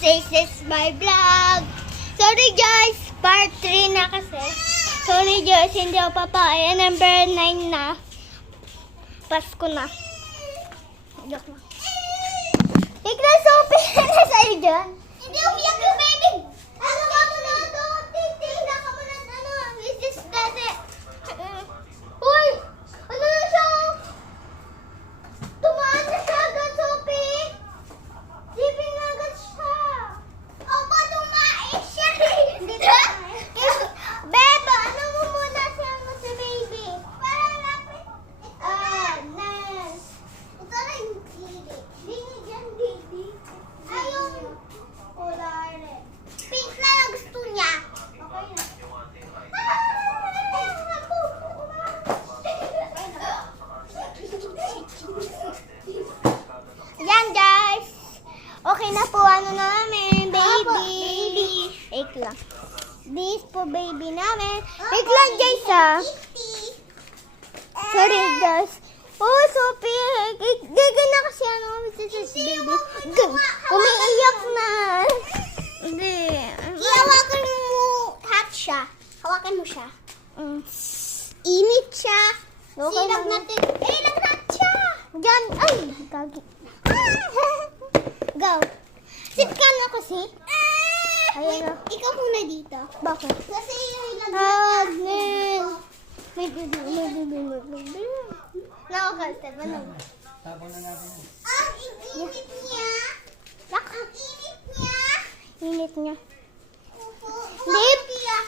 This is my vlog. Sorry guys, part 3 na kasi. Sorry guys, hindi ako papaya. Number 9 na. Pasko na. Joke lang. Tignan, Sophie. Ano sa'yo dyan? Hindi umiyak yung baby. Ano ka mo na ito? Tignan ka mo na ano. Is this daddy? Uy! Ano na siya? Tumaan na siya agad, Sophie. Sipin na agad siya. Opo, tumaan siya. Bebe, ano mo muna siya mo si baby? Parang lapit. Nice. Ito na yung didi. Didi dyan, didi. Ayun. Kulare. Pink na lang gusto niya. Okay na. Yan guys. Okay na po, ano namin, baby. Wait lang. This po baby namin. Wait lang guys Sorry guys. Oh, Sophie. Gaga na kasi ano, this baby. Umiiyak na. Hindi. Hawakan mo siya. Hawakan mo siya. Init siya. Sinag natin. Nag-hot siya. Diyan. Ay, gagi. Go. Sit ka na kasi. Ayan na. Ikaw muna dito. Bakit? Kasi yung ilagay niya. Nakakaltad ba naman? Tapon na natin. Ang init niya. Ang init niya. Init niya. Init niya.